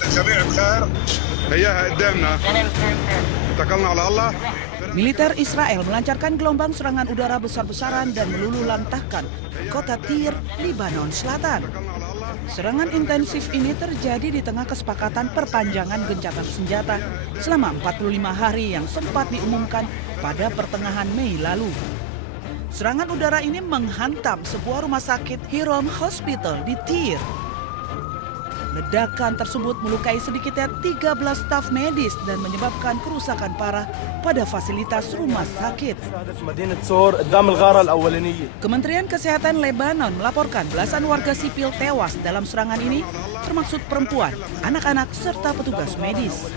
جميع بخير هياها قدامنا اتكلنا على الله. Militer Israel melancarkan gelombang serangan udara besar-besaran dan meluluhlantahkan kota Tyre, Lebanon Selatan. Serangan intensif ini terjadi di tengah kesepakatan perpanjangan gencatan senjata selama 45 hari yang sempat diumumkan pada pertengahan Mei lalu. Serangan udara ini menghantam sebuah rumah sakit Hiram Hospital di Tyre. Ledakan tersebut melukai sedikitnya 13 staf medis dan menyebabkan kerusakan parah pada fasilitas rumah sakit. Kementerian Kesehatan Lebanon melaporkan belasan warga sipil tewas dalam serangan ini, termasuk perempuan, anak-anak, serta petugas medis.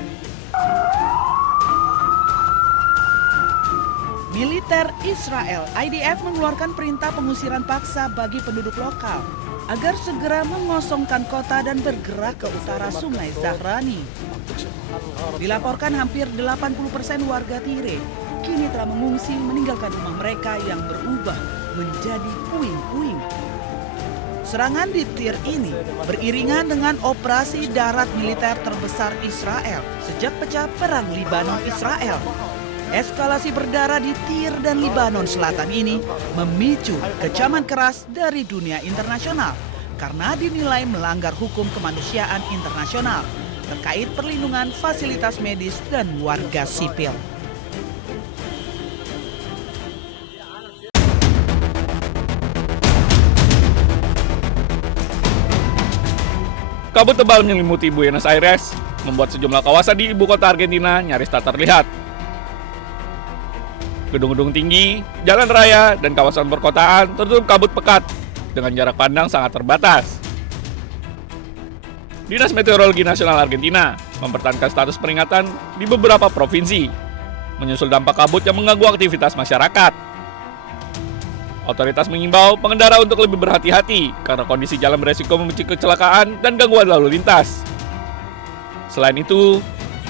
Militer Israel (IDF) mengeluarkan perintah pengusiran paksa bagi penduduk lokal agar segera mengosongkan kota dan bergerak ke utara Sungai Zahrani. Dilaporkan hampir 80% warga Tyre kini telah mengungsi meninggalkan rumah mereka yang berubah menjadi puing-puing. Serangan di Tyre ini beriringan dengan operasi darat militer terbesar Israel sejak pecah perang Lebanon-Israel. Eskalasi berdarah di Tyre dan Lebanon Selatan ini memicu kecaman keras dari dunia internasional karena dinilai melanggar hukum kemanusiaan internasional terkait perlindungan fasilitas medis dan warga sipil. Kabut tebal menyelimuti Buenos Aires membuat sejumlah kawasan di ibu kota Argentina nyaris tak terlihat. Gedung-gedung tinggi, jalan raya, dan kawasan perkotaan tertutup kabut pekat dengan jarak pandang sangat terbatas. Dinas Meteorologi Nasional Argentina mempertahankan status peringatan di beberapa provinsi, menyusul dampak kabut yang mengganggu aktivitas masyarakat. Otoritas mengimbau pengendara untuk lebih berhati-hati karena kondisi jalan beresiko memicu kecelakaan dan gangguan lalu lintas. Selain itu,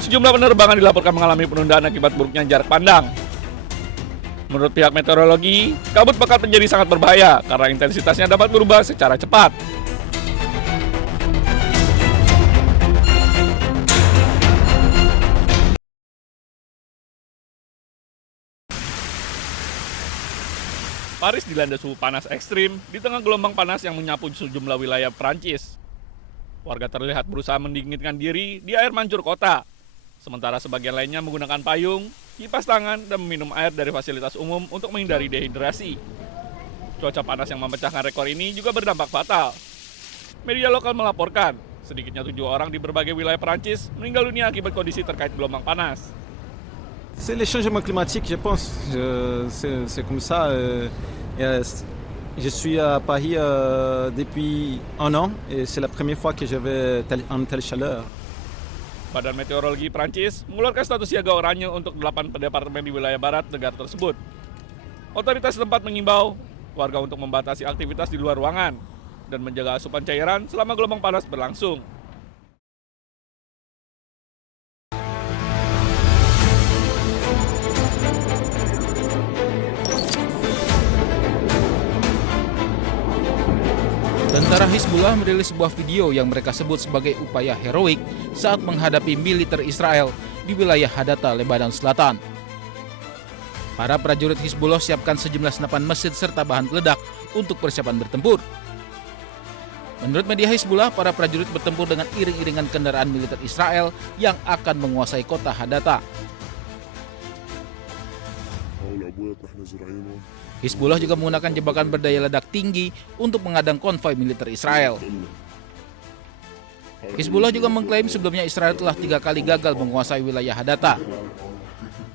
sejumlah penerbangan dilaporkan mengalami penundaan akibat buruknya jarak pandang. Menurut pihak meteorologi, kabut pekat menjadi sangat berbahaya karena intensitasnya dapat berubah secara cepat. Paris dilanda suhu panas ekstrim di tengah gelombang panas yang menyapu sejumlah wilayah Prancis. Warga terlihat berusaha mendinginkan diri di air mancur kota, sementara sebagian lainnya menggunakan payung, kipas tangan, dan meminum air dari fasilitas umum untuk menghindari dehidrasi. Cuaca panas yang memecahkan rekor ini juga berdampak fatal. Media lokal melaporkan, sedikitnya 7 orang di berbagai wilayah Prancis meninggal dunia akibat kondisi terkait gelombang panas. C'est les changements climatiques, je pense. C'est comme ça. Je suis à Paris depuis 1 an et c'est la première fois que je vais en telle chaleur. Badan Meteorologi Prancis mengeluarkan status siaga oranye untuk 8 departemen di wilayah barat negara tersebut. Otoritas setempat mengimbau warga untuk membatasi aktivitas di luar ruangan dan menjaga asupan cairan selama gelombang panas berlangsung. Tentara Hizbullah merilis sebuah video yang mereka sebut sebagai upaya heroik saat menghadapi militer Israel di wilayah Hadata, Lebanon Selatan. Para prajurit Hizbullah siapkan sejumlah senapan mesin serta bahan peledak untuk persiapan bertempur. Menurut media Hizbullah, para prajurit bertempur dengan iring-iringan kendaraan militer Israel yang akan menguasai kota Hadata. Hizbullah juga menggunakan jebakan berdaya ledak tinggi untuk mengadang konvoi militer Israel. Hizbullah juga mengklaim sebelumnya Israel telah 3 kali gagal menguasai wilayah Hadata.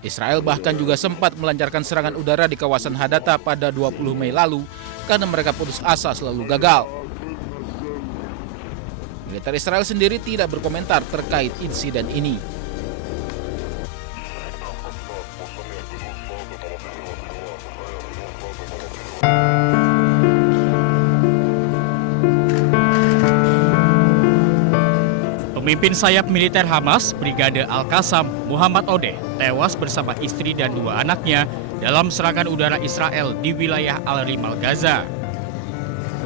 Israel bahkan juga sempat melancarkan serangan udara di kawasan Hadata pada 20 Mei lalu karena mereka putus asa selalu gagal. Militer Israel sendiri tidak berkomentar terkait insiden ini. Pemimpin sayap militer Hamas, Brigade Al-Qassam, Muhammad Odeh, tewas bersama istri dan 2 anaknya dalam serangan udara Israel di wilayah Al-Rimal, Gaza.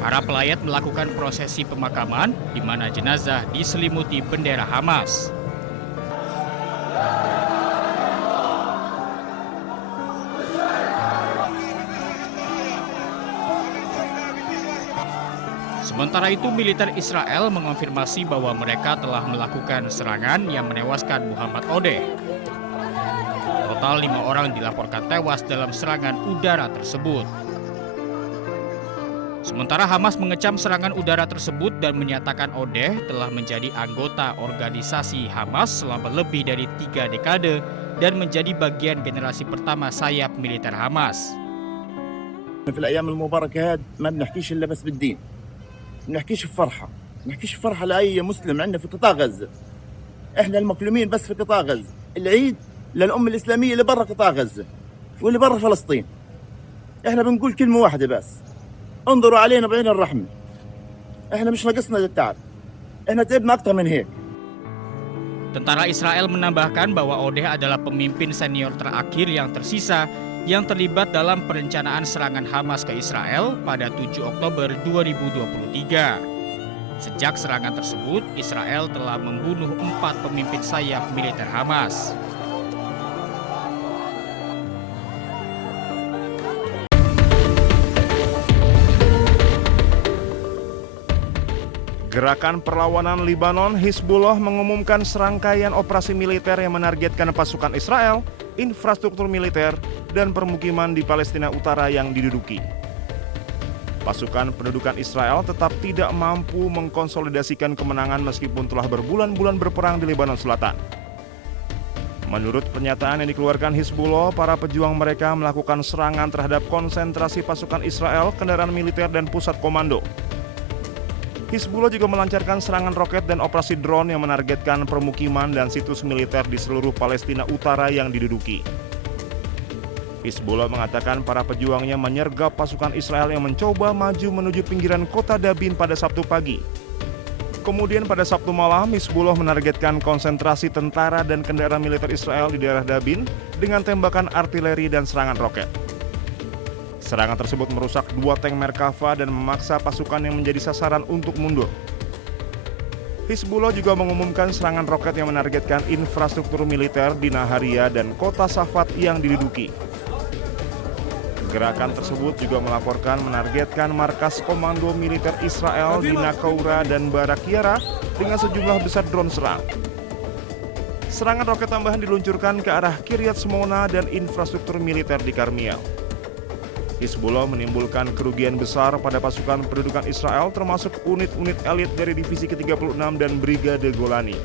Para pelayat melakukan prosesi pemakaman di mana jenazah diselimuti bendera Hamas. Sementara itu, militer Israel mengonfirmasi bahwa mereka telah melakukan serangan yang menewaskan Muhammad Odeh. Total 5 orang dilaporkan tewas dalam serangan udara tersebut. Sementara Hamas mengecam serangan udara tersebut dan menyatakan Odeh telah menjadi anggota organisasi Hamas selama lebih dari 3 dekade dan menjadi bagian generasi pertama sayap militer Hamas. في الأيام المباركة هاد ما بنحكيش إلا بس بالدين. بنحكيش بفرحة، بنحكيش بفرحة لأي مسلم عندنا في قطاع غزة. إحنا المظلومين بس في قطاع غزة. العيد للأمة الإسلامية اللي برا قطاع غزة واللي برا فلسطين. إحنا بنقول كلمة واحدة بس. انظروا علينا بعين الرحمة. إحنا مش ناقصنا التعب. إحنا تعبنا أكتر من هيك. Tentara Israel menambahkan bahwa Odeh adalah pemimpin senior terakhir yang tersisa yang terlibat dalam perencanaan serangan Hamas ke Israel pada 7 Oktober 2023. Sejak serangan tersebut, Israel telah membunuh 4 pemimpin sayap militer Hamas. Gerakan Perlawanan Libanon Hizbullah mengumumkan serangkaian operasi militer yang menargetkan pasukan Israel, infrastruktur militer, dan permukiman di Palestina Utara yang diduduki. Pasukan pendudukan Israel tetap tidak mampu mengkonsolidasikan kemenangan meskipun telah berbulan-bulan berperang di Lebanon Selatan. Menurut pernyataan yang dikeluarkan Hizbullah, para pejuang mereka melakukan serangan terhadap konsentrasi pasukan Israel, kendaraan militer, dan pusat komando. Hizbullah juga melancarkan serangan roket dan operasi drone yang menargetkan permukiman dan situs militer di seluruh Palestina Utara yang diduduki. Hizbullah mengatakan para pejuangnya menyergap pasukan Israel yang mencoba maju menuju pinggiran kota Dabin pada Sabtu pagi. Kemudian pada Sabtu malam, Hizbullah menargetkan konsentrasi tentara dan kendaraan militer Israel di daerah Dabin dengan tembakan artileri dan serangan roket. Serangan tersebut merusak 2 tank Merkava dan memaksa pasukan yang menjadi sasaran untuk mundur. Hizbullah juga mengumumkan serangan roket yang menargetkan infrastruktur militer di Naharia dan kota Safat yang diduduki. Gerakan tersebut juga melaporkan menargetkan markas komando militer Israel di Naqoura dan Barak Yara dengan sejumlah besar drone serang. Serangan roket tambahan diluncurkan ke arah Kiryat Shmona dan infrastruktur militer di Karmiel. Hizbullah menimbulkan kerugian besar pada pasukan pendudukan Israel termasuk unit-unit elit dari Divisi ke-36 dan Brigade Golani.